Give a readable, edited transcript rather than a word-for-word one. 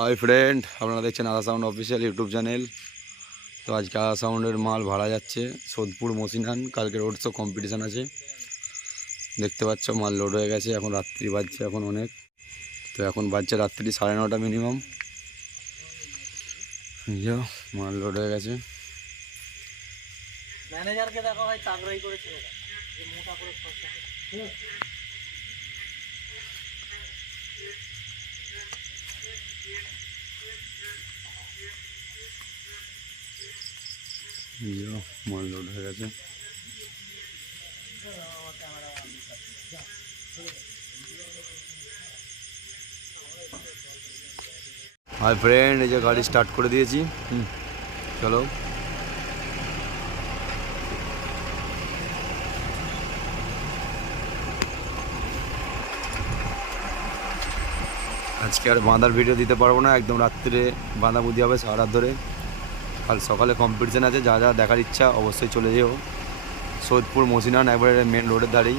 Hi friend, আপনারা দেখছেন আদা সাউন্ড অফিসিয়াল ইউটিউব চ্যানেল। তো আজকে আদা সাউন্ডের মাল ভাড়া যাচ্ছে সোদপুর মসিনান। কালকে রোড শো কম্পিটিশান আছে, দেখতে পাচ্ছ মাল লোড হয়ে গেছে। এখন রাত্রি বাজছে এখন অনেক, তো এখন বাজছে রাত্রি 9:30 মিনিমাম। মাল লোড হয়ে গেছে। ম্যানেজারকে দেখা হয় চাকরাই করেছিল মোটা করে খরচা করে। মাল লোড হয়ে গেছে। হাই ফ্রেন্ড, এই যে গাড়ি স্টার্ট করে দিয়েছি। চলো। আজকে আর বাঁধার ভিডিও দিতে পারবো না, একদম রাত্রে বাঁধা বুদ্ধি হবে সারা রাত ধরে। কাল সকালে কম্পিটিশান আছে, যা যা দেখার ইচ্ছা অবশ্যই চলে যেও। সোদপুর মসিনান একবারে মেন রোডের ধারেই।